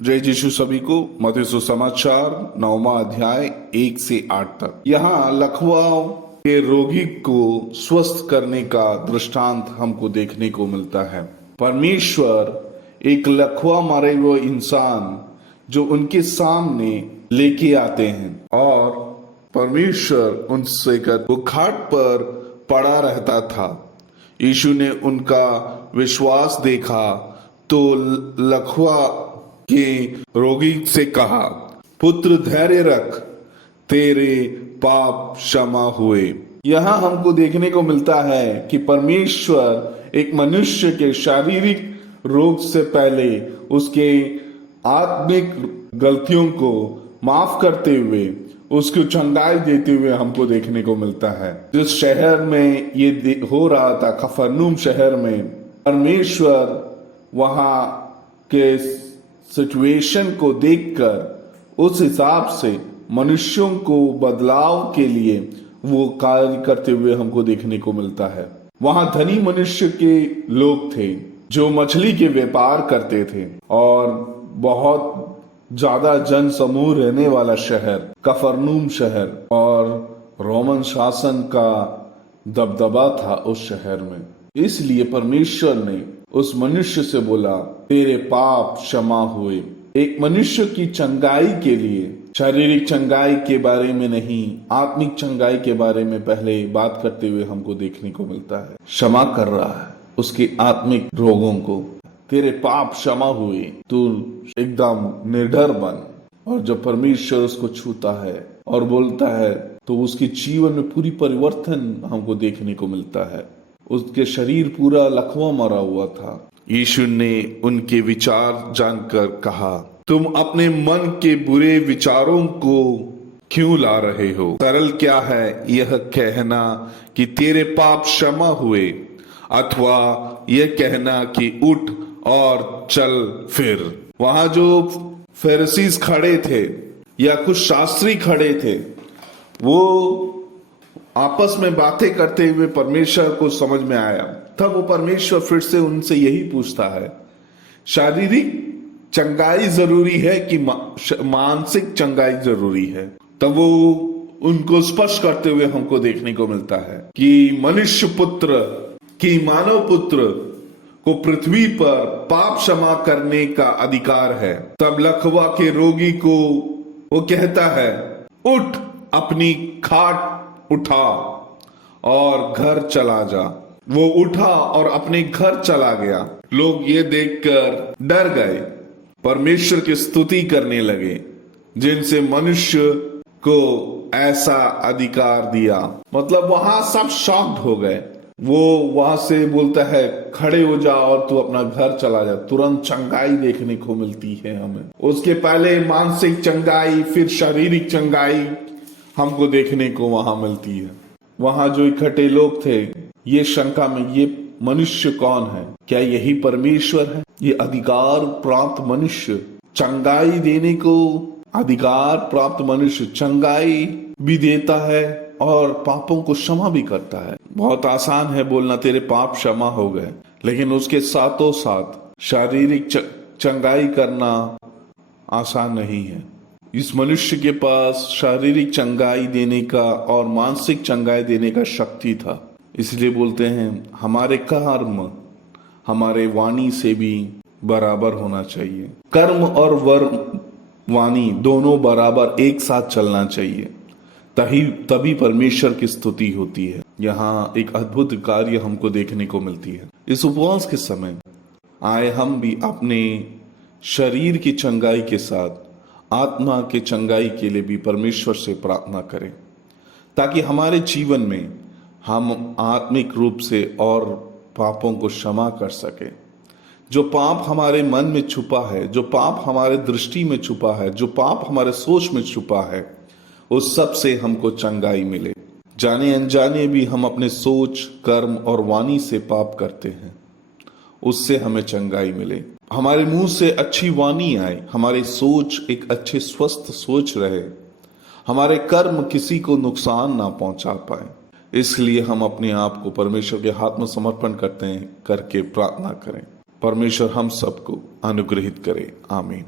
जय यीशु सभी को। मत्ती सुसमाचार 9वां अध्याय 1 से 8 तक। यहाँ लकवा के रोगी को स्वस्थ करने का दृष्टांत हमको देखने को मिलता है। परमेश्वर एक लकवा मारे हुए इंसान जो उनके सामने लेके आते हैं और परमेश्वर उनसे वो खाट पर पड़ा रहता था। यीशु ने उनका विश्वास देखा तो लकवा के रोगी से कहा, पुत्र धैर्य रख, तेरे पाप क्षमा हुए। यहाँ हमको देखने को मिलता है कि परमेश्वर एक मनुष्य के शारीरिक रोग से पहले उसके आत्मिक गलतियों को माफ करते हुए उसको चंगाई देते हुए हमको देखने को मिलता है। जिस शहर में ये हो रहा था, कफरनहूम शहर में, परमेश्वर वहां के सिचुएशन को देखकर उस हिसाब से मनुष्यों को बदलाव के लिए वो कार्य करते हुए हमको देखने को मिलता है। वहां धनी मनुष्य के लोग थे जो मछली के व्यापार करते थे और बहुत ज्यादा जन समूह रहने वाला शहर कफरनहूम शहर, और रोमन शासन का दबदबा था उस शहर में। इसलिए परमेश्वर ने उस मनुष्य से बोला, तेरे पाप क्षमा हुए। एक मनुष्य की चंगाई के लिए शारीरिक चंगाई के बारे में नहीं, आत्मिक चंगाई के बारे में पहले बात करते हुए हमको देखने को मिलता है। क्षमा कर रहा है उसके आत्मिक रोगों को। तेरे पाप क्षमा हुए, तू एकदम निर्डर बन। और जब परमेश्वर उसको छूता है और बोलता है तो उसके जीवन में पूरी परिवर्तन हमको देखने को मिलता है। उसके शरीर पूरा लकवा मरा हुआ था। यीशु ने उनके विचार जानकर कहा, तुम अपने मन के बुरे विचारों को क्यों ला रहे हो? सरल क्या है यह कहना कि तेरे पाप क्षमा हुए, अथवा यह कहना कि उठ और चल फिर। वहां जो फरीसीस खड़े थे या कुछ शास्त्री खड़े थे, वो आपस में बातें करते हुए परमेश्वर को समझ में आया। तब वो परमेश्वर फिर से उनसे यही पूछता है, शारीरिक चंगाई जरूरी है कि मानसिक चंगाई जरूरी है? तब वो उनको स्पष्ट करते हुए हमको देखने को मिलता है कि मनुष्य पुत्र की मानव पुत्र को पृथ्वी पर पाप क्षमा करने का अधिकार है। तब लकवा के रोगी को वो कहता है, उठ, अपनी खाट उठा और घर चला जा। वो उठा और अपने घर चला गया। लोग ये देखकर डर गए, परमेश्वर की स्तुति करने लगे जिनसे मनुष्य को ऐसा अधिकार दिया। मतलब वहां सब शॉक्ड हो गए। वो वहां से बोलता है, खड़े हो जा और तू अपना घर चला जा। तुरंत चंगाई देखने को मिलती है हमें। उसके पहले मानसिक चंगाई, फिर शारीरिक चंगाई हमको देखने को वहां मिलती है। वहां जो इकट्ठे लोग थे ये शंका में, ये मनुष्य कौन है? क्या यही परमेश्वर है? ये अधिकार प्राप्त मनुष्य, चंगाई देने को अधिकार प्राप्त मनुष्य चंगाई भी देता है और पापों को क्षमा भी करता है। बहुत आसान है बोलना तेरे पाप क्षमा हो गए, लेकिन उसके साथों साथ शारीरिक चंगाई करना आसान नहीं है। इस मनुष्य के पास शारीरिक चंगाई देने का और मानसिक चंगाई देने का शक्ति था। इसलिए बोलते हैं हमारे कर्म हमारे वाणी से भी बराबर होना चाहिए। कर्म और वाणी दोनों बराबर एक साथ चलना चाहिए, तभी परमेश्वर की स्तुति होती है। यहाँ एक अद्भुत कार्य हमको देखने को मिलती है। इस उपवास के समय आए हम भी अपने शरीर की चंगाई के साथ आत्मा के चंगाई के लिए भी परमेश्वर से प्रार्थना करें, ताकि हमारे जीवन में हम आत्मिक रूप से और पापों को क्षमा कर सकें। जो पाप हमारे मन में छुपा है, जो पाप हमारे दृष्टि में छुपा है, जो पाप हमारे सोच में छुपा है, उस सब से हमको चंगाई मिले। जाने अनजाने भी हम अपने सोच, कर्म और वाणी से पाप करते हैं, उससे हमें चंगाई मिले। हमारे मुंह से अच्छी वाणी आए, हमारी सोच एक अच्छे स्वस्थ सोच रहे, हमारे कर्म किसी को नुकसान ना पहुंचा पाए। इसलिए हम अपने आप को परमेश्वर के हाथ में समर्पण करके प्रार्थना करें। परमेश्वर हम सबको अनुग्रहित करे। आमीन।